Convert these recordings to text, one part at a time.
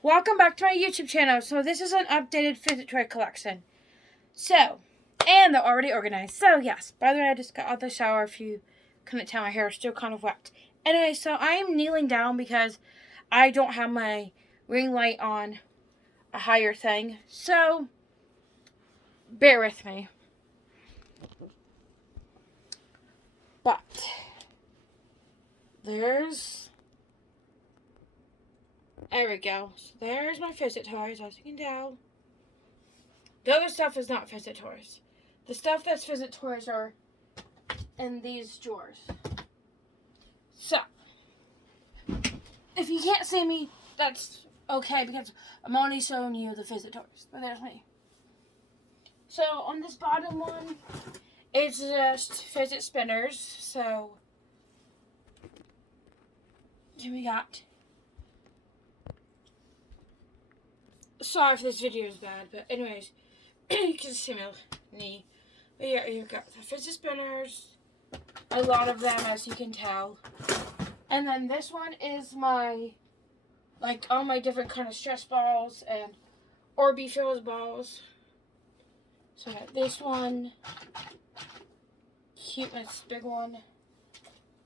Welcome back to my YouTube channel. So this is an updated fidget toy collection. And they're already organized. So yes, by the way, I just got out of the shower. If you couldn't tell, my hair is still kind of wet. Anyway, so I am kneeling down because I don't have my ring light on a higher thing. So bear with me. But there we go. So there's my fidget toys, as you can tell. The other stuff is not fidget toys. The stuff that's fidget toys are in these drawers. So, if you can't see me, that's okay because I'm only showing you the fidget toys. But there's me. So, on this bottom one, it's just fidget spinners. So, here we got. Sorry if this video is bad, but anyways, you can see my knee. But yeah, you've got the fidget spinners, a lot of them, as you can tell. And then this one is my, all my different kind of stress balls and Orby filled balls. So I got this one, cute, nice big one,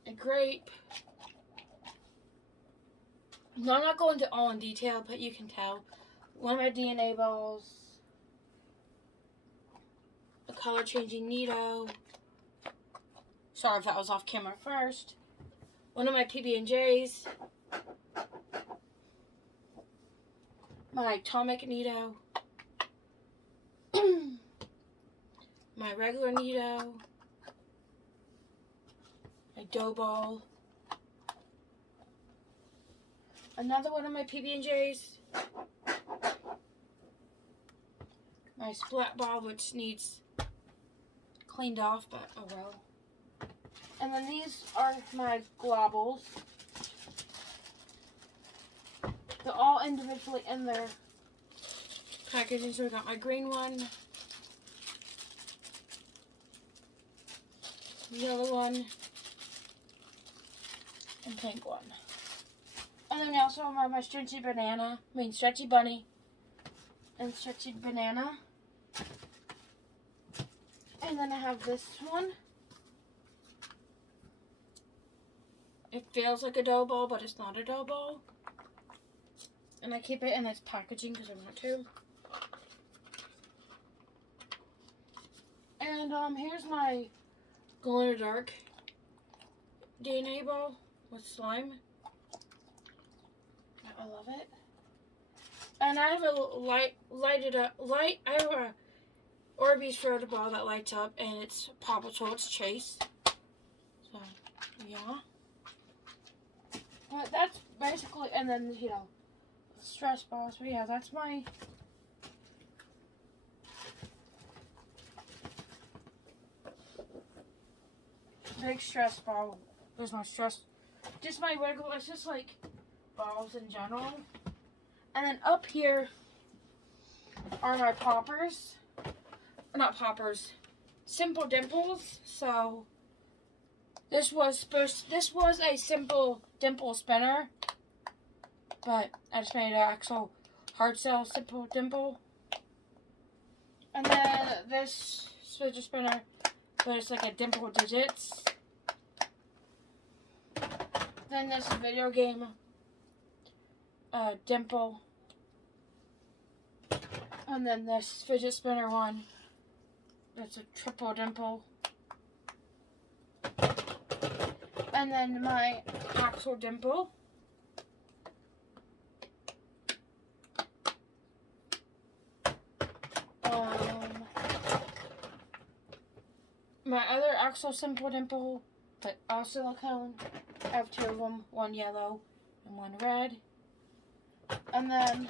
a grape. Now, I'm not going to all in detail, but you can tell. One of my DNA balls, a color changing Nito. Sorry if that was off camera first. One of my PB&Js. My Atomic Nito. My regular Nito. My dough ball. Another one of my PB&Js. My splat ball, which needs cleaned off, but oh well. And then these are my globbles. They're all individually in their packaging. So we got my green one, yellow one, and pink one. And then we also have my stretchy bunny, and stretchy banana. And then I have this one. It feels like a dough ball, but it's not a dough ball. And I keep it in its packaging because I want to. And here's my glow in the dark DNA ball with slime. I love it. And I have a Orbeez filled ball that lights up, and it's Paw Patrol, it's Chase. So, yeah. But that's basically, and then, stress balls. But yeah, that's my big stress ball. There's my stress, just my regular, it's just like balls in general. And then up here are my poppers. Not poppers, simple dimples. So this was a simple dimple spinner, but I just made an actual hard shell simple dimple. And then this fidget spinner, but it's like a dimple digits. Then this video game dimple. And then this fidget spinner one, that's a triple dimple. And then my actual dimple. My other actual simple dimple, but all silicone. I have two of them, one yellow and one red. And then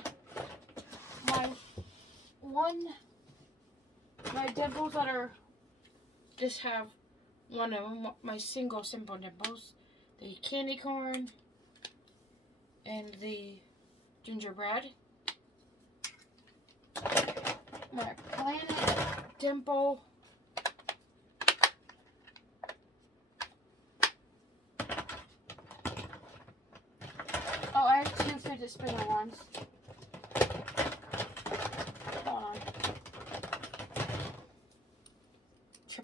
my dimples that are just have one of them, my single simple dimples, the candy corn and the gingerbread. My planet dimple. Oh, I have two fidget spinner ones.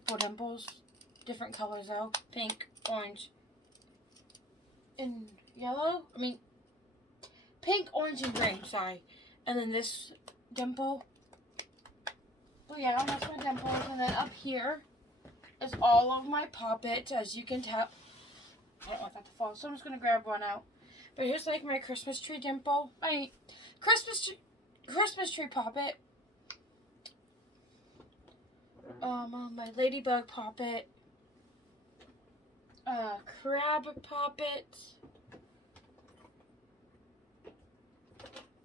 multiple dimples. Different colors though. Pink, orange, and yellow. I mean, pink, orange, and green, sorry. And then this dimple. Well, yeah, that's my dimples. And then up here is all of my poppets, as you can tell. I don't want that to fall, so I'm just going to grab one out. But here's like my Christmas tree dimple. My Christmas tree poppet. My ladybug poppet. Crab poppet.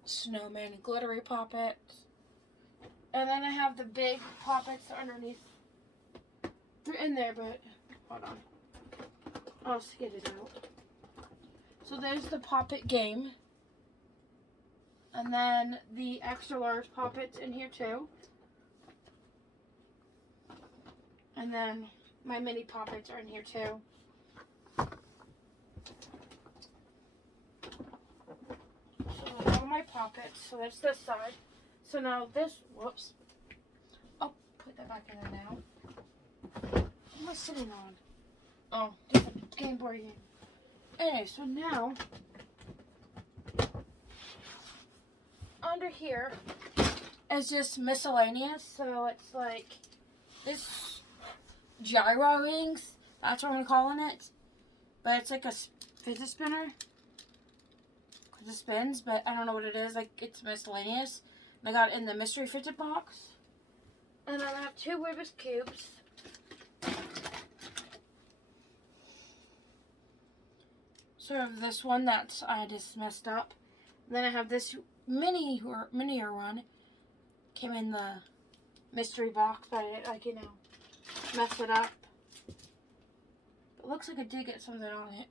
Snowman and glittery poppet. And then I have the big poppets underneath. They're in there, but hold on. I'll just get it out. So there's the poppet game. And then the extra large poppets in here too. And then my mini poppets are in here too. So that's all my poppets. So that's this side. So now this, whoops. I'll put that back in there now. What am I sitting on? Oh, different Game Boy game. Anyway, so now, under here is just miscellaneous. So it's like this gyro rings. That's what I'm calling it. But it's like a fidget spinner. Because it spins, but I don't know what it is. Like, it's miscellaneous. And I got it in the mystery fidget box. And I have 2 Rubik's Cubes. So I have this one that I just messed up. And then I have this minier one. Came in the mystery box, but I didn't, like, you know, mess it up. It looks like I did get something on it.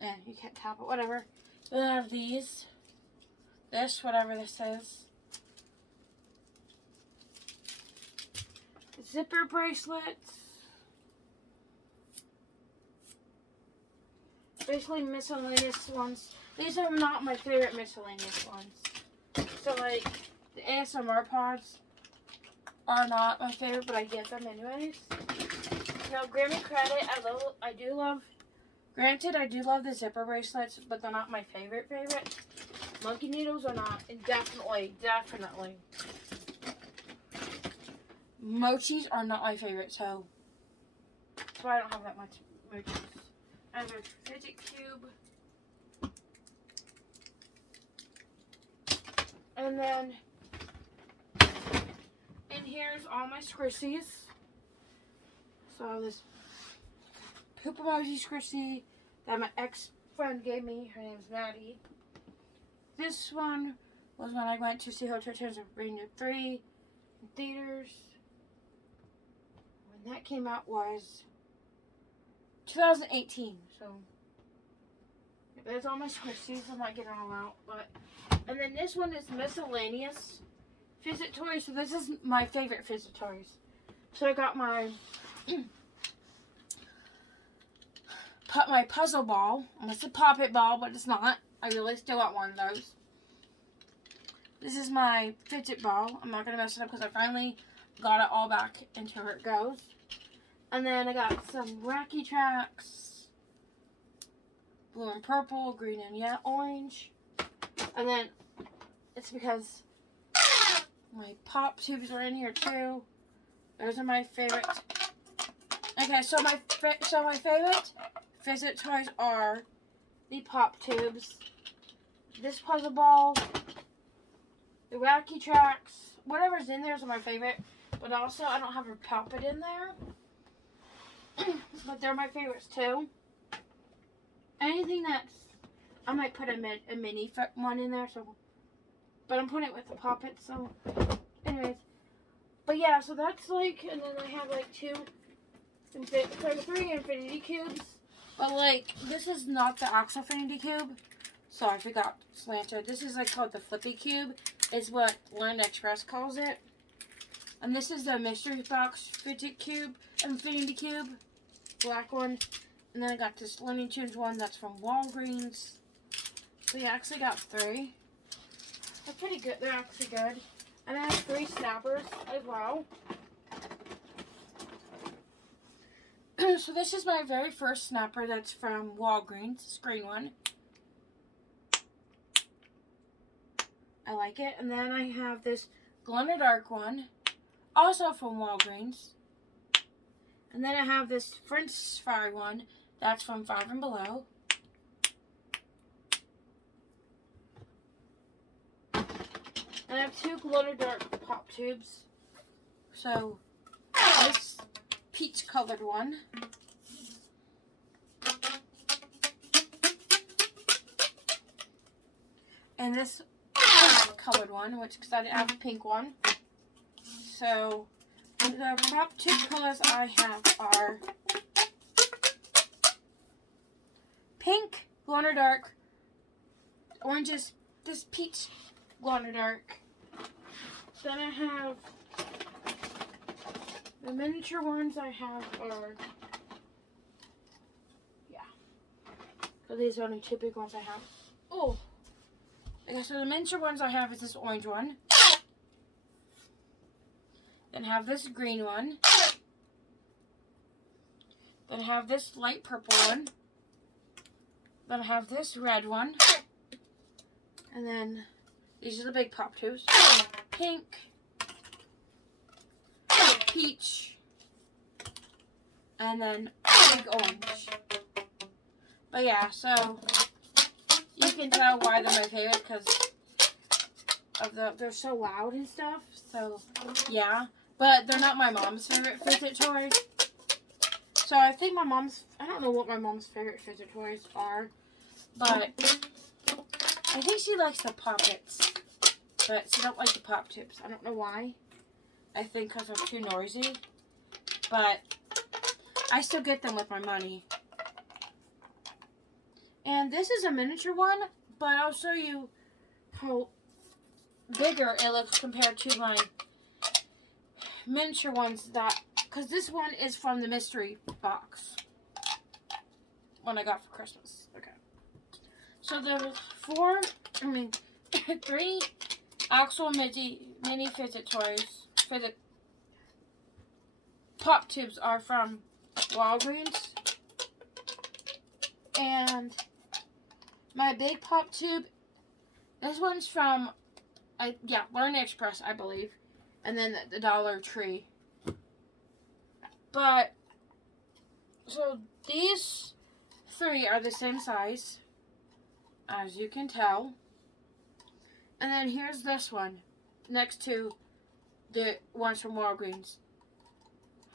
And you can't tap it, whatever. Then I have these. This, whatever this is. Zipper bracelets. Basically miscellaneous ones. These are not my favorite miscellaneous ones. So like the ASMR pods are not my favorite, but I get them anyways. Now, grant me credit, I do love the zipper bracelets, but they're not my favorite. Monkey needles are not, and definitely. Mochis are not my favorite, so that's why I don't have that much mochis. I have a fidget cube. And then in here's all my squishies. So this poop emoji squishy that my ex-friend gave me. Her name's Maddie. This one was when I went to see Hotel Transylvania 3 in theaters. When that came out was 2018. So there's all my squishies. I might get it all out, but and then this one is miscellaneous fidget toys. So this is my favorite fidget toys. So I got my my puzzle ball. It's a poppet ball, but it's not. I really still want one of those. This is my fidget ball. I'm not gonna mess it up because I finally got it all back into where it goes. And then I got some wacky tracks. Blue and purple, green and orange. And then it's because my pop tubes are in here too. Those are my favorite. Okay, so my favorite fidget toys are the pop tubes, this puzzle ball, the wacky tracks. Whatever's in there is my favorite. But also, I don't have a puppet in there. But they're my favorites too. Anything that's, I might put a mini one in there. So, but I'm putting it with the puppet. So, anyways. But yeah, so that's like, and then I have like 3 infinity cubes. But like, this is not the actual infinity cube. Sorry, I forgot slanted. This is like called the flippy cube. Is what Learn Express calls it. And this is the mystery box fidget cube, infinity cube, black one. And then I got this Looney Tunes one that's from Walgreens. So yeah, I actually got 3. They're pretty good. They're actually good. And I have 3 snappers as well. So this is my very first snapper that's from Walgreens, this green one. I like it. And then I have this glow-in-the-dark one, also from Walgreens. And then I have this French fry one, that's from Five and Below. And I have two glow-in-the-dark pop tubes. So, this peach colored one. And this colored one, which because I didn't have a pink one. So, the pop tube colors I have are pink, glow-in-the-dark, oranges, this peach glow-in-the-dark. Then I have the miniature ones I have are, yeah. So these are only two big ones I have. Oh, okay, so the miniature ones I have is this orange one. Then have this green one. Then have this light purple one. Then have this red one. And then these are the big pop tubes. Pink, peach, and then big orange. But yeah, so you can tell why they're my favorite because of they're so loud and stuff. So yeah, but they're not my mom's favorite fidget toys. So I think I don't know what my mom's favorite fidget toys are, but I think she likes the poppets, but she don't like the pop tubes. I don't know why. I think because they're too noisy, but I still get them with my money. And this is a miniature one, but I'll show you how bigger it looks compared to my miniature ones because this one is from the mystery box one I got for Christmas. Okay. So there were three actual mini fidget toys. Fidget pop tubes are from Walgreens. And my big pop tube, this one's from, Learn Express, I believe. And then the Dollar Tree. But, so these three are the same size, as you can tell. And then here's this one, next to the ones from Walgreens.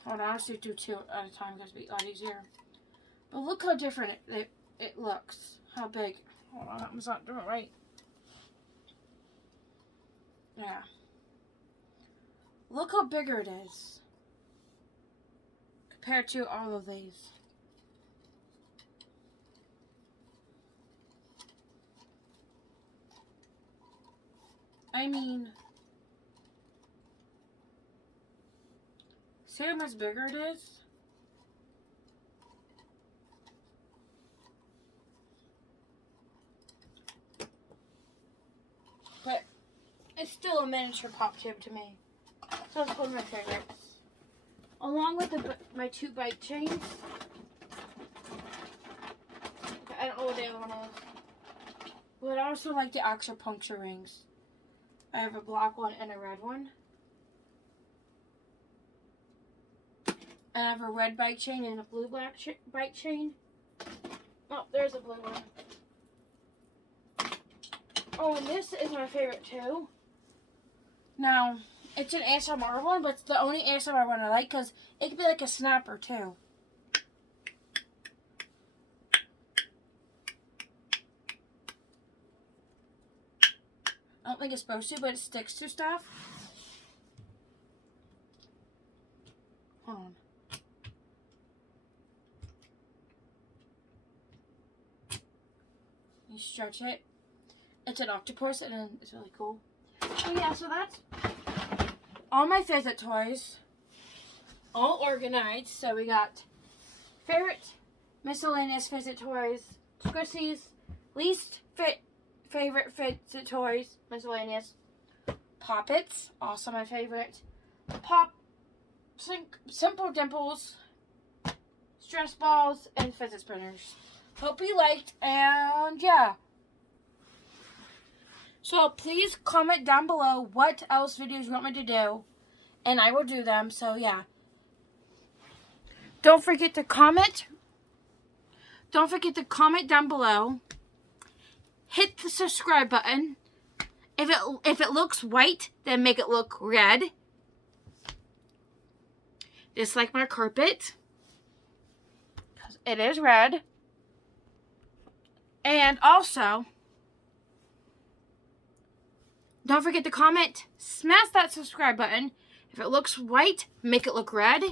Hold on, I'll just do two at a time because it'll be a lot easier. But look how different it looks. How big. Hold on, that was not doing it right. Yeah. Look how bigger it is compared to all of these. I mean, see how much bigger it is? But it's still a miniature pop tube to me. So it's one of my favorites. Along with my two bike chains. Okay, I don't know what the other one is. But I also like the acupuncture rings. I have a black one and a red one. And I have a red bike chain and a blue black bike chain. Oh, there's a blue one. Oh, and this is my favorite too. Now, it's an ASMR one, but it's the only ASMR one I like because it could be like a snapper too. I don't think it's supposed to, but it sticks to stuff. Hold on. You stretch it. It's an octopus and it's really cool. So yeah, so that's all my fidget toys. All organized. So we got favorite miscellaneous fidget toys, Squissies, least favorite fidget toys, miscellaneous, Poppets, also my favorite, Simple Dimples, stress balls, and fidget spinners. Hope you liked, and yeah. So please comment down below what else videos you want me to do, and I will do them. So yeah. Don't forget to comment. Don't forget to comment down below. Hit the subscribe button. If it looks white, then make it look red. Just like my carpet. Because it is red. And also, don't forget to comment. Smash that subscribe button. If it looks white, make it look red.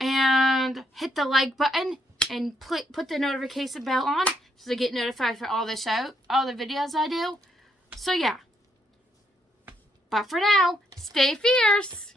And hit the like button. And put the notification bell on. So to get notified for all the videos I do. So yeah. But for now, stay fierce.